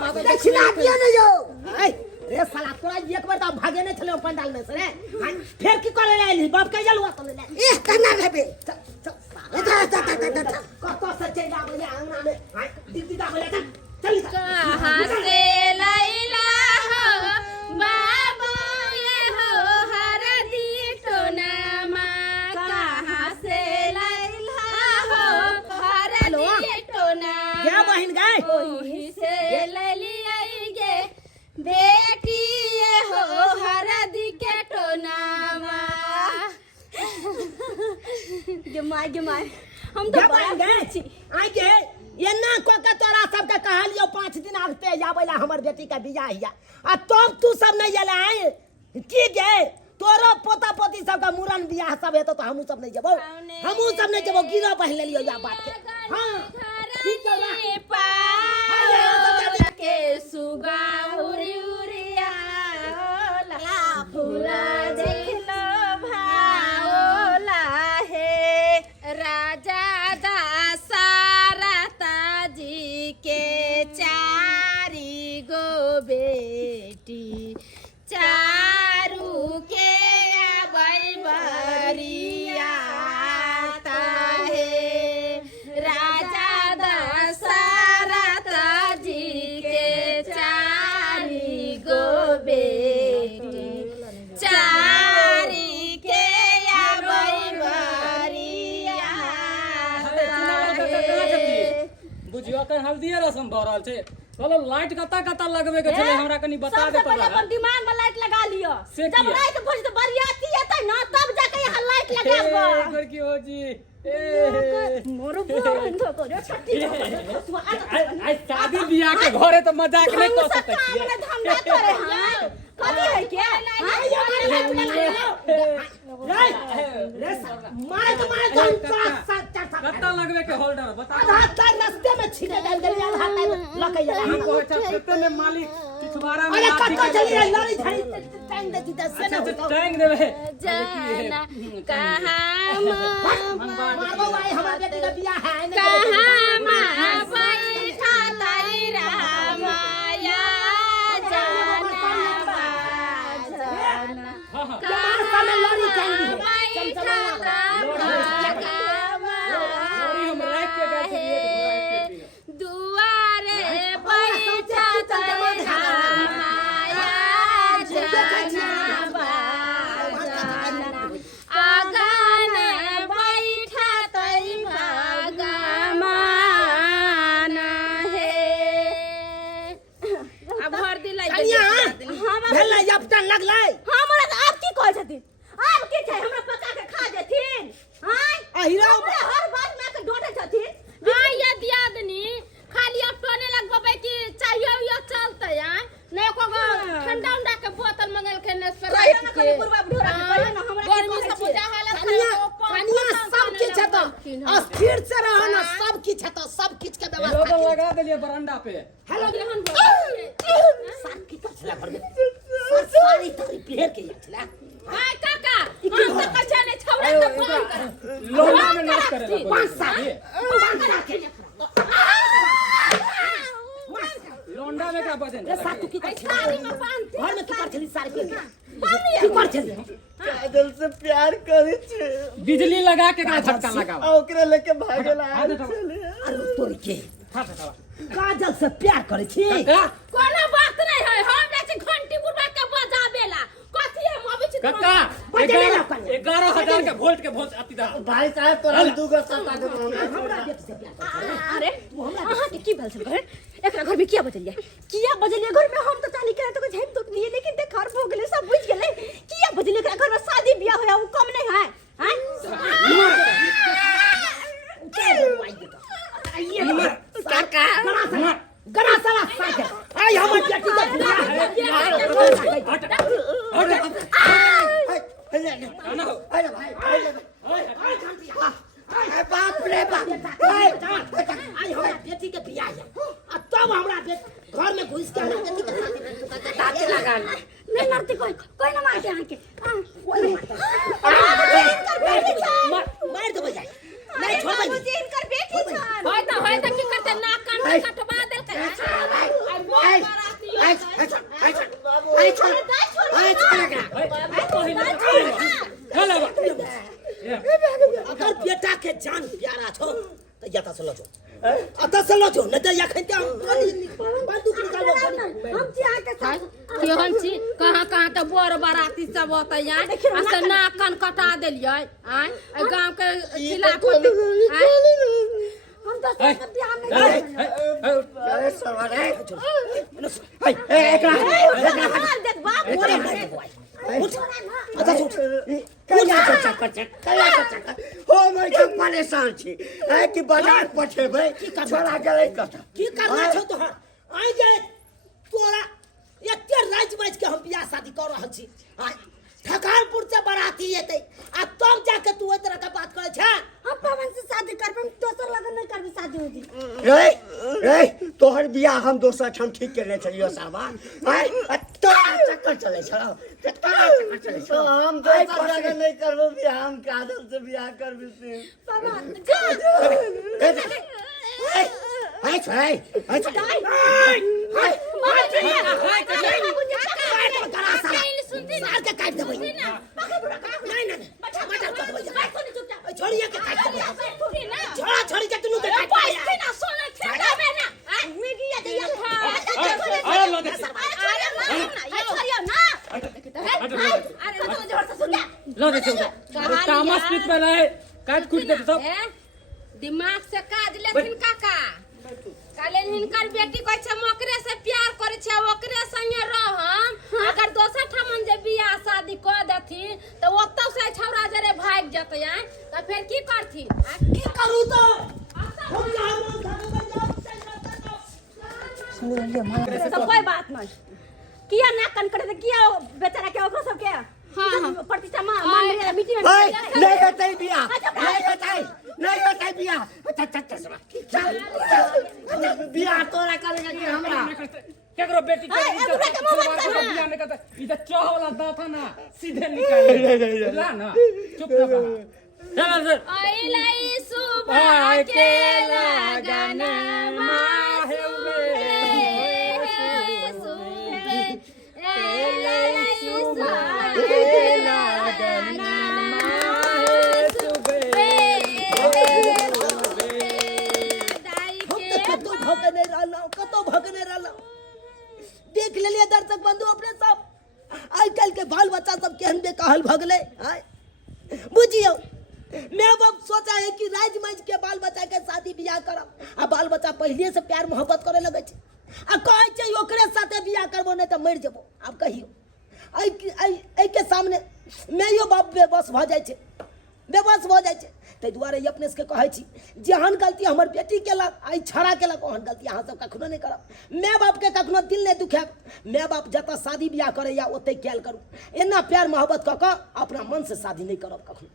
दक्षिणा दिया नहीं हो रे साला तोरा एक बार त भागे नहीं छले पंडाल में से रे फिर की करे ले बाप के जलवा तो ले ए करना रे बे कतो से चल जा बोले अंगना में दीदी दा बोले चल कहां से लैला हो बाबू ये हो हरदी टोना मां कहां से लैला हो हरदी टोना क्या बहन गए ओही से लैली आई गे बेटी ये हो हरदी के टोना मां जमाय हम तो बड़ा गए आई के ये ना को के तोरा सब के कहलियो 5 दिन आगते जाबेला हमर बेटी का बियाह हिया आ तब तू सब नहीं एला आए की गे तोरो पोता पोती सब का मुरन बियाह सब हेतो तो हमहू सब नहीं जेबो हमहू सब नहीं जेबो गिरो पहले लियो या बात के हां ठीक है पाल के सुगा उरी उरिया ला फूला देख लो भाओला है राजा दशरथ जी के चारी गो बेटी चारू के बरिया है राजा दशरथ जी के चारी गो बेटी चारी के बरिया बुझियो कर हल्दी रसम भ रहल छै चलो लाइट कता लगबे के छले हमरा कनी बता दे सबसे पहले अपन दिमाग में लाइट लगा लियो जब रात भोज तो बरियाती एतै ना तब जाके यहाँ लाइट लगाबो एकर की हो जी मोरो बंद करो छट्टी आई शादी बियाह के घरे तो मजाक नहीं कर सकते छिए हमने धंधा करे हां कथि है क्या मार कता लगबे के होल्डर बता आधा रास्ते में छिड़े डाल दे आधा लके जा हम को खेते में मालिक पिछवाड़ा में अरे कत्तो चली रे लड़ी झड़ी टांग देती त से ना टांग देबे जाना कहां मारबो भाई हमार बेटी का बियाह है कहां मां बैठा ताई रामाया जाना बाजना कहां समय लड़ी टांग दी बैठा हम रात के गए दुआरे बैठा ताई रामाया जाना बाजना आगन बैठा ताई भगवान है अब भर दिलाई कनिया भेल यापटा लगलै हमरा त आप की कहै छथिन आप की छै हमरा पका के खा जेथिन हां अहिरा हर बात में के डोटे छथिन हां ये दियादनी खाली अब टोने लगबे कि चाहिए या चलते यार ने को ठंडा उंडा के बोतल मंगल के ने स्प्राइट के पूर्वा ढोरा के कहियो ना हमरा गर्मी से बुझा हालत कनिया सब की छ तो अस्थिर से रह ना सब की छ तो सब किछ के व्यवस्था लोगन लगा देलिए बरामदा पे हेलो ग्रहण सब की छला घर में सारी तोरी पेड़ के छला हाय काका हम तो कछे ने छौड़ा के फोन कर लोना में नाच करे 5 साल के लोंडा में का बजन रे सातु की साड़ी में बांधते घर में की कर छली सारी पेड़ की कर छली काजल से प्यार करे छे बिजली लगा के का झटका लगाओ आ ओकरे लेके भागेला चले अरे तोरी के काजल से प्यार करे छी कोनो बात नहीं है हम जाय छी घंटी बुढ़ा के बजाबेला कथि हम अबै छी काका 11000 के वोल्ट के वोल्ट अति दा भाई साहब तोरा दूगो सता दे हमरा बेटी से प्यार अरे अहाँ के की भेल छल घर एकरा घर में किया बजलिए घर में हम तो चाली करे तो झेम तो दिए लेकिन देख घर भोग गेले सब बुझ गेले किया बजलिए एकरा घर में शादी बियाह होया वो कम नहीं है हैं काका गरा साला साइकिल आई हमर बेटी के बियाह अरे भाई बाप रे बाप आई हमरा बेटी के बियाह है आ तब हमरा घर में घुस के हमरा बेटी के ताते लगा नहीं मारते कोई ना मारते आके मार दो बजाय नहीं छोड़ मुझे इनकर बेटी छन होय त की करते नाक कान में कटवा देल कर आई छोड़ आई छोड़ चल अब अगर बेटा के जान प्यारा छो तो यता से लो जो अता से लो जो न तो या खंते बंदूक निकालो हम जी आके केहन छी कहाँ तो बोर बराती सब होता यहाँ अस नाक कान कटा देलियै आय गांव के खिलाफ हम तो बियाह में अरे सवाल है एकरा देख बाप अच्छा उठ हो मैं तो परेशान छी है कि बाजार पठेबै छोड़ा गेलै कत की करना छौ तोहर आई गेले तोरा एते राज बाज के हम बियाह शादी कर रहल छी आय ठकालपुर से बाराती एतै आ तब जाके तू ओइ तरह के बात करे छ हम पवन से शादी करबे दोसर लगन नहीं करबी शादी होती रे तोहर बियाह हम दोसर ठाम ठीक केने छलियो साहबा है तोरा चक्कर चलै छ तोरा चक्कर चलै छ हम दोसर जगह नहीं करबो बियाह हम काजल से बियाह करबे से बाबा हाय छोड़ाई हाय छोड़ाई हाय सुनती ना के काट देबै नहीं छोड़िए के काट देबै छोड़ा छोड़ी के तू के काट देबै ना सोना छेड़ा में ना मीडिया दिया था अरे लो दे लो दे तामस पीट में रहे काट कूट दे सब दिमाग से काज लेथिन काका काले हिनकर बेटी कहै छै ओकरे से प्यार करै छै ओकरे संगे रहम अगर दोसर ठमन जे बियाह शादी क देथिन त ओतौ से छौरा जरे भाग जतै आ त फेर की करथिन की करू तो सब कोई बात नहीं किया ना कन करे किया बेचारा के ओकरो सब के प्रतिष्ठा मान मेरा मीटिंग में नहीं होतै बियाह नहीं होतै बियाह बियाह तोरा करेगा कि हमरा केकरो बेटी के बियाह नहीं करता इधर चोह वाला दांत ना सीधे निकाल बुझला ना चुप ना बा चल चल आइलाई सुबह के लगन माहे कतो भगने रहलो देख लेलिए दर्शक बंधु अपने सब आइ काल के बाल बच्चा सब केहन बेकहल भगले आय बुझियो मैं बाप सोचा है कि राज मंच के बाल बच्चा के शादी बियाह करब आ बाल बच्चा पहले से प्यार मोहब्बत करे लगे छै आ कहै छै ओकरे साथे बियाह करबो नहीं तो मर जेबो अब कहियो आई के सामने मैं यो बाप बेबस भ जाय छै बेबस भ जाय छै ताहि दुआरे अपने से कहै छी जेहन गलती हमर बेटी केलक आई छड़ा केलक ओहन गलती अहाँ सब कखनो नहीं करब माय बाप के कखनो दिल नहीं दुखाब माय बाप जतऽ शादी बियाह करैया ओतै कैल करू एना प्यार मोहब्बत कऽ कऽ अपना मन से शादी नहीं करब कखनो